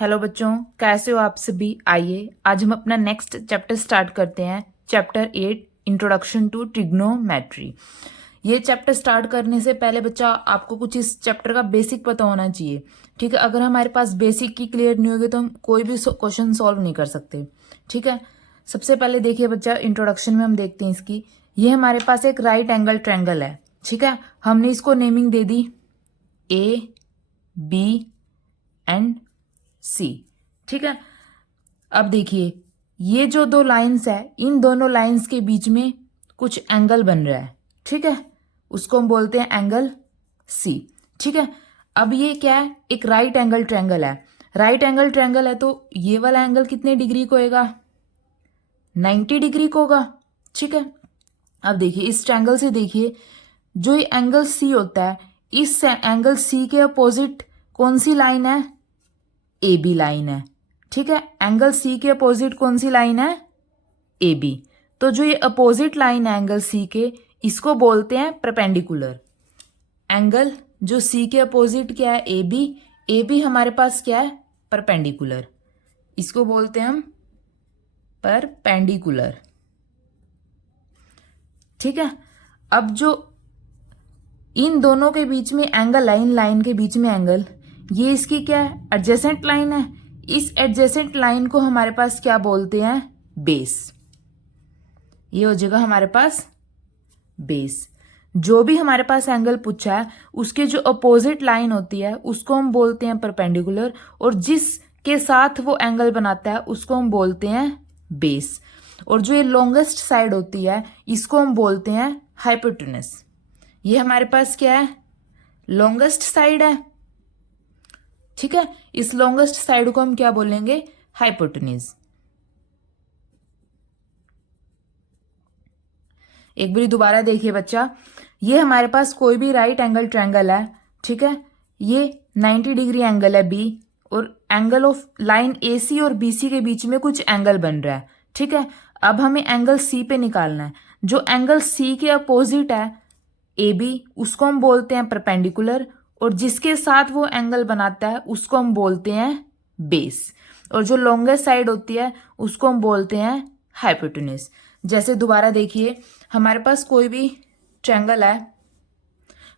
Hello बच्चों, कैसे हो आप सभी। आइए आज हम अपना नेक्स्ट चैप्टर स्टार्ट करते हैं। Chapter 8 introduction to trigonometry. ये चैप्टर स्टार्ट करने से पहले बच्चा आपको कुछ इस चैप्टर का बेसिक पता होना चाहिए। ठीक है, अगर हमारे पास बेसिक की क्लियर नहीं होगी तो हम कोई भी क्वेश्चन सॉल्व नहीं कर सकते। ठीक है, सबसे पहले देखिए बच्चा, इंट्रोडक्शन में हम देखते हैं इसकी। ये हमारे पास एक राइट एंगल ट्रायंगल है। ठीक है, हमने इसको नेमिंग दे दी ए बी एंड सी। ठीक है, अब देखिए ये जो दो लाइंस है, इन दोनों लाइंस के बीच में कुछ एंगल बन रहा है। ठीक है, उसको हम बोलते हैं एंगल सी। ठीक है, अब ये क्या है, एक राइट एंगल ट्रायंगल है। राइट एंगल ट्रायंगल है तो ये वाला एंगल कितने डिग्री को होगा, 90 डिग्री को होगा। ठीक है, अब देखिए इस ट्रायंगल से देखिए, जो ये एंगल सी होता है, इस एंगल सी के अपोजिट कौन सी लाइन है, ए बी लाइन है। ठीक है, एंगल सी के अपोजिट कौन सी लाइन है, ए बी। तो जो ये अपोजिट लाइन है एंगल सी के, इसको बोलते हैं परपेंडिकुलर। एंगल जो सी के अपोजिट क्या है, ए बी हमारे पास क्या है, परपेंडिकुलर। इसको बोलते हैं हम परपेंडिकुलर। ठीक है, अब जो इन दोनों के बीच में एंगल है, इन लाइन के बीच में एंगल, ये इसकी क्या है, एडजेसेंट लाइन है। इस एडजेसेंट लाइन को हमारे पास क्या बोलते हैं, बेस। ये हो जाएगा हमारे पास बेस। जो भी हमारे पास एंगल पूछा है उसके जो अपोजिट लाइन होती है उसको हम बोलते हैं परपेंडिकुलर, और जिसके साथ वो एंगल बनाता है उसको हम बोलते हैं बेस। और जो ये लॉन्गेस्ट साइड होती है इसको हम बोलते हैं हाइपोटेनस। ये हमारे पास क्या है, लॉन्गेस्ट साइड है। ठीक है, इस लॉन्गेस्ट साइड को हम क्या बोलेंगे, हाइपोटेन्यूज। एक बार दोबारा देखिए बच्चा, ये हमारे पास कोई भी राइट एंगल ट्रायंगल है। ठीक है, ये 90 डिग्री एंगल है बी, और एंगल ऑफ लाइन ए सी और बी सी के बीच में कुछ एंगल बन रहा है। ठीक है, अब हमें एंगल सी पे निकालना है। जो एंगल सी के अपोजिट है ए बी, उसको हम बोलते हैं परपेंडिकुलर, और जिसके साथ वो एंगल बनाता है उसको हम बोलते हैं बेस। और जो लॉन्गेस्ट साइड होती है उसको हम बोलते हैं हाइपोटेन्यूज। जैसे दोबारा देखिए, हमारे पास कोई भी ट्रायंगल है,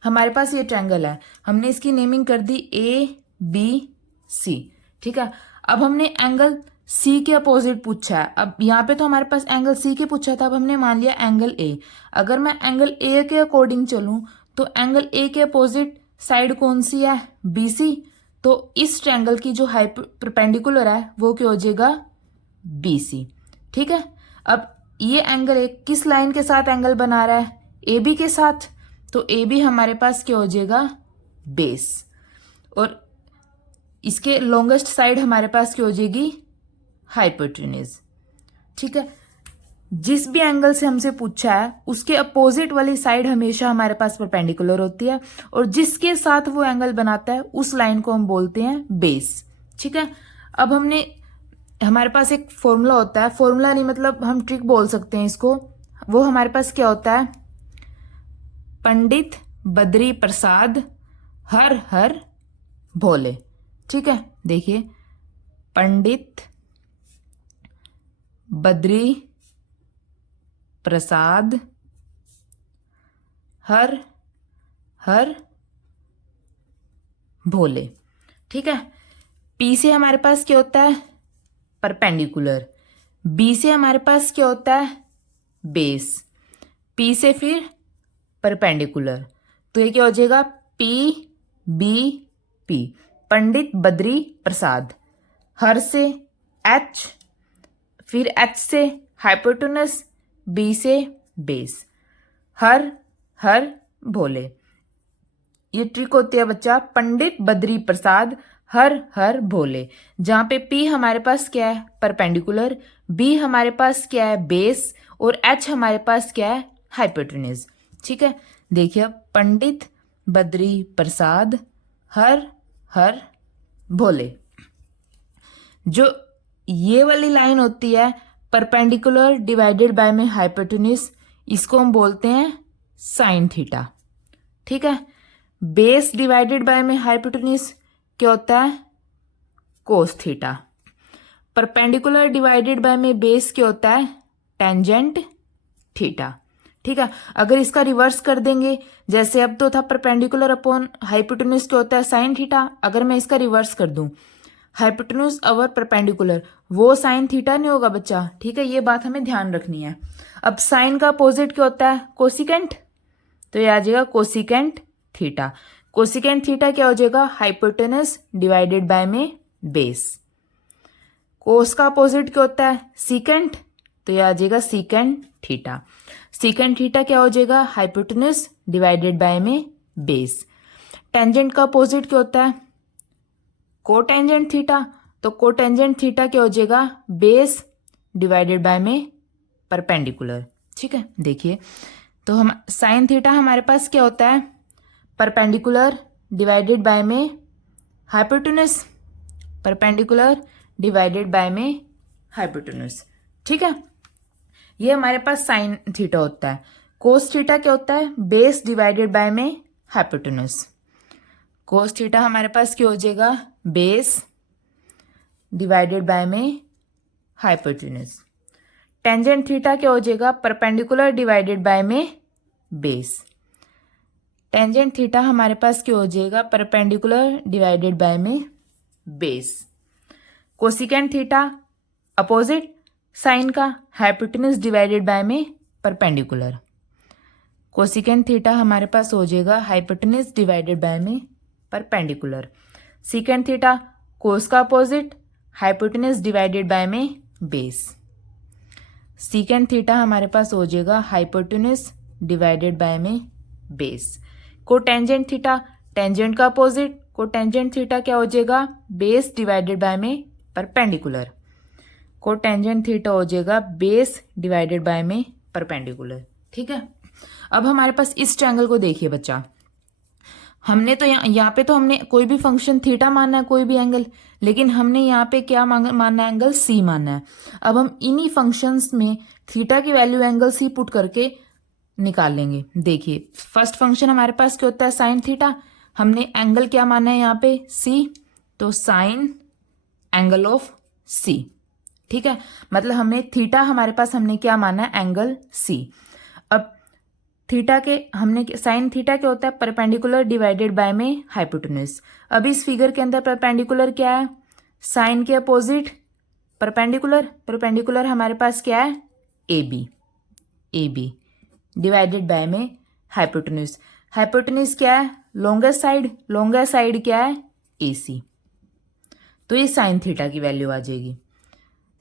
हमारे पास ये ट्रायंगल है, हमने इसकी नेमिंग कर दी ए बी सी। ठीक है, अब हमने एंगल सी के अपोजिट पूछा है। अब यहाँ पे तो हमारे पास एंगल सी के पूछा था, अब हमने मान लिया एंगल ए। अगर मैं एंगल ए के अकॉर्डिंग चलूं तो एंगल ए के अपोजिट साइड कौन सी है, बी सी। तो इस ट्रायंगल की जो परपेंडिकुलर है वो क्या हो जाएगा, बी सी। ठीक है, अब ये एंगल एक किस लाइन के साथ एंगल बना रहा है, ए बी के साथ। तो ए बी हमारे पास क्या हो जाएगा, बेस। और इसके लॉन्गेस्ट साइड हमारे पास क्या हो जाएगी, हाइपोटेन्यूज। ठीक है, जिस भी एंगल से हमसे पूछा है उसके अपोजिट वाली साइड हमेशा हमारे पास परपेंडिकुलर होती है, और जिसके साथ वो एंगल बनाता है उस लाइन को हम बोलते हैं बेस। ठीक है, अब हमारे पास एक फॉर्मूला होता है, फॉर्मूला नहीं मतलब हम ट्रिक बोल सकते हैं इसको। वो हमारे पास क्या होता है, पंडित बद्री प्रसाद हर हर भोले। ठीक है, देखिए पंडित बद्री प्रसाद हर हर भोले। ठीक है, पी से हमारे पास क्या होता है, परपेंडिकुलर। बी से हमारे पास क्या होता है, बेस। पी से फिर परपेंडिकुलर, तो ये क्या हो जाएगा, P B P, Pandit Badri Prasad. हर से एच, फिर एच से हाइपोटेनस, बी से बेस, हर हर भोले। ये ट्रिक होती है बच्चा, पंडित बद्री प्रसाद हर हर भोले। जहां पे पी हमारे पास क्या है, परपेंडिकुलर, बी हमारे पास क्या है, बेस, और एच हमारे पास क्या है, हाइपोटेन्यूज। ठीक है, देखिए पंडित बद्री प्रसाद हर हर भोले। जो ये वाली लाइन होती है परपेंडिकुलर डिवाइडेड बाय में हाइपोटेन्यूज, इसको हम बोलते हैं साइन थीटा। ठीक है, बेस डिवाइडेड बाय में हाइपोटेन्यूज क्या होता है, cos theta. Perpendicular divided by में बेस क्या होता है, टेंजेंट थीटा। ठीक है, अगर इसका रिवर्स कर देंगे, जैसे अब तो था परपेंडिकुलर अपॉन हाइपोटेन्यूज क्या होता है, साइन थीटा। अगर मैं इसका रिवर्स कर दूं, हाइपोटेन्यूज ओवर परपेंडिकुलर, वो साइन थीटा नहीं होगा बच्चा। ठीक है, ये बात हमें ध्यान रखनी है। अब साइन का अपोजिट क्या होता है, कोसिकेंट, तो ये आ जाएगा कोसिकेंट थीटा। कोसिकेंट थीटा क्या हो जाएगा, हाइपोटेन्यूज डिवाइडेड बाय में बेस। कोस का अपोजिट क्या होता है, सीकेंट, तो ये आ जाएगा सीकेंट थीटा। सीकेंट थीटा क्या हो जाएगा, हाइपोटेन्यूज डिवाइडेड बाय में बेस। टेंजेंट का अपोजिट क्या होता है, कोटेंजेंट थीटा, तो कोटेंजेंट थीटा क्या हो जाएगा, बेस डिवाइडेड बाय में परपेंडिकुलर। ठीक है, देखिए तो हम साइन थीटा हमारे पास क्या होता है, परपेंडिकुलर डिवाइडेड बाय में हाइपोटेन्यूज, परपेंडिकुलर डिवाइडेड बाय में हाइपोटेन्यूज। ठीक है, ये हमारे पास साइन थीटा होता है। कोस थीटा क्या होता है, बेस डिवाइडेड बाय में हाइपोटेन्यूज। कोस थीटा हमारे पास क्या हो जाएगा, बेस डिवाइडेड बाय में हाइपोटेन्यूज। टेंजेंट थीटा क्या हो जाएगा, परपेंडिकुलर डिवाइडेड बाय में बेस। टेंजेंट थीटा हमारे पास क्या हो जाएगा, परपेंडिकुलर डिवाइडेड बाय में base. Cosecant theta opposite sine का, हाइपोटेन्यूज डिवाइडेड बाय में परपेंडिकुलर। कोसिकेंट थीटा हमारे पास हो जाएगा हाइपोटेन्यूज डिवाइडेड बाय में परपेंडिकुलर। सीकेंट थीटा कोस का अपोजिट, हाइपोटेन्यूज डिवाइडेड बाय में बेस। सीकेंट थीटा हमारे पास हो जाएगा हाइपोटेन्यूज डिवाइडेड बाय में बेस। कोटेंजेंट थीटा, टेंजेंट का अपोजिट, कोटेंजेंट थीटा क्या हो जाएगा, बेस डिवाइडेड बाय में परपेंडिकुलर। कोटेंजेंट थीटा हो जाएगा बेस डिवाइडेड बाय में परपेंडिकुलर। ठीक है, अब हमारे पास इस ट्रायंगल को देखिए बच्चा, हमने तो यहाँ पे तो हमने कोई भी फंक्शन थीटा मानना है, कोई भी एंगल, लेकिन हमने यहाँ पे क्या मानना है, एंगल सी मानना है। अब हम इन्हीं फंक्शंस में थीटा की वैल्यू एंगल सी पुट करके निकाल लेंगे। देखिए फर्स्ट फंक्शन हमारे पास क्या होता है, साइन थीटा, हमने एंगल क्या माना है यहाँ पे, सी, तो साइन एंगल ऑफ सी। ठीक है, मतलब हमने थीटा हमारे पास हमने क्या माना है, एंगल सी। अब थीटा के हमने साइन थीटा क्या होता है, परपेंडिकुलर डिवाइडेड बाय में हाइपोटेन्यूज। अब इस फिगर के अंदर परपेंडिकुलर क्या है, साइन के अपोजिट परपेंडिकुलर, परपेंडिकुलर हमारे पास क्या है, A B, A B divided by में हाइपोटेन्यूज। हाइपोटेन्यूज क्या है, लॉन्गेस्ट साइड, लॉन्गेस्ट साइड क्या है, ए सी, तो ये साइन थीटा की वैल्यू आ जाएगी।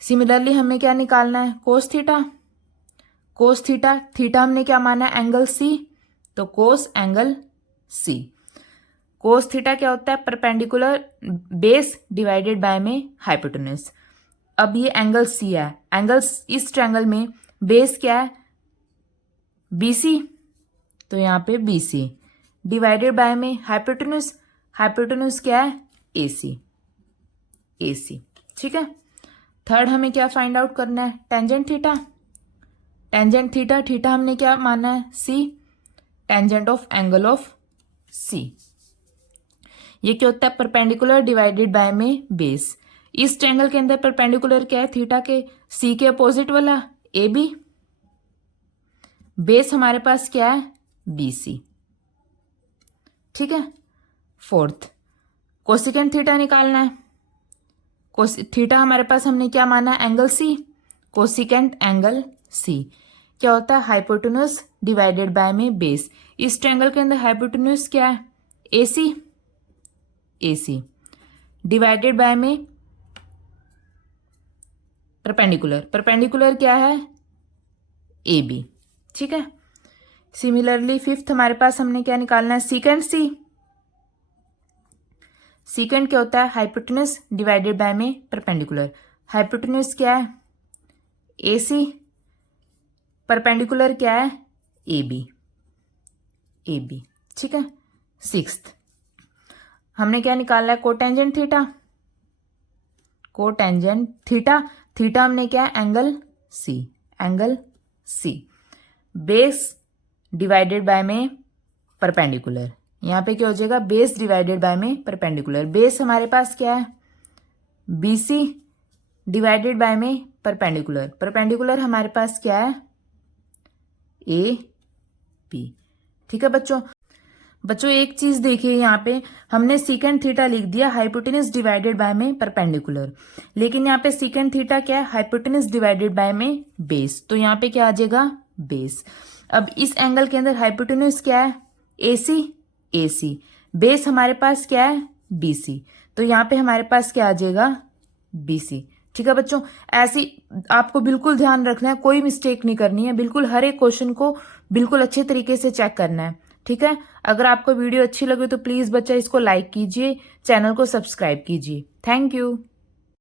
सिमिलरली हमें क्या निकालना है, cos theta, cos theta, theta हमने क्या माना है, एंगल सी, तो कोस एंगल सी। कोस थीटा क्या होता है, परपेंडिकुलर बेस डिवाइडेड बाय में हाइपोटेन्यूज। अब ये एंगल सी है, एंगल इस ट्रायंगल में बेस क्या है, बीसी, तो यहाँ पे बीसी डिवाइडेड बाय में हाइपोटेन्यूज, हाइपोटेन्यूज क्या है, एसी, एसी। ठीक है, थर्ड हमें क्या फाइंड आउट करना है, tangent theta, tangent theta, theta हमने क्या माना है, सी, टेंजेंट ऑफ एंगल ऑफ सी। ये क्या होता है, परपेंडिकुलर डिवाइडेड बाय में बेस। इस ट्रायंगल के अंदर परपेंडिकुलर क्या है, थीटा के सी के अपोजिट वाला ए बी, बेस हमारे पास क्या है, बी सी। ठीक है, फोर्थ कोसिकेंट थीटा निकालना है। थीटा हमारे पास हमने क्या माना है, angle C, cosecant angle C क्या होता है, हाइपोटेन्यूज डिवाइडेड बाय में बेस। इस ट्रायंगल के अंदर हाइपोटेन्यूज क्या है, एसी, एसी डिवाइडेड बाय में परपेंडिकुलर, परपेंडिकुलर क्या है, ए बी। ठीक है, सिमिलरली फिफ्थ हमारे पास हमने क्या निकालना है, सीकेंट सी, सीकेंट क्या होता है, हाइपोटेन्यूज डिवाइडेड बाय में परपेंडिकुलर। हाइपोटेन्यूज क्या है, ए सी, परपेंडिकुलर क्या है, ए बी, ए बी। ठीक है, सिक्स्थ हमने क्या निकालना है, cotangent theta, cotangent theta, theta हमने क्या है, angle C, angle C base divided by में परपेंडिकुलर। यहाँ पे क्या हो जाएगा, बेस डिवाइडेड बाय में परपेंडिकुलर। बेस हमारे पास क्या है, BC डिवाइडेड बाय में परपेंडिकुलर, परपेंडिकुलर हमारे पास क्या है AP। ठीक है बच्चों एक चीज देखिए, यहाँ पे हमने सीकेंड थीटा लिख दिया हाइपोटेनस डिवाइडेड बाय में परपेंडिकुलर, लेकिन यहाँ पे सीकेंड थीटा क्या है हाइपोटेनस डिवाइडेड बाय में बेस, तो यहाँ पे क्या आ जाएगा बेस। अब इस एंगल के अंदर हाइपोटेनस क्या है AC, बेस हमारे पास क्या है BC, तो यहाँ पे हमारे पास क्या आ जाएगा BC। ठीक है बच्चों, ऐसी आपको बिल्कुल ध्यान रखना है, कोई मिस्टेक नहीं करनी है, बिल्कुल हर एक क्वेश्चन को बिल्कुल अच्छे तरीके से चेक करना है। ठीक है, अगर आपको वीडियो अच्छी लगे तो प्लीज बच्चा इसको लाइक कीजिए, चैनल को सब्सक्राइब कीजिए। Thank you.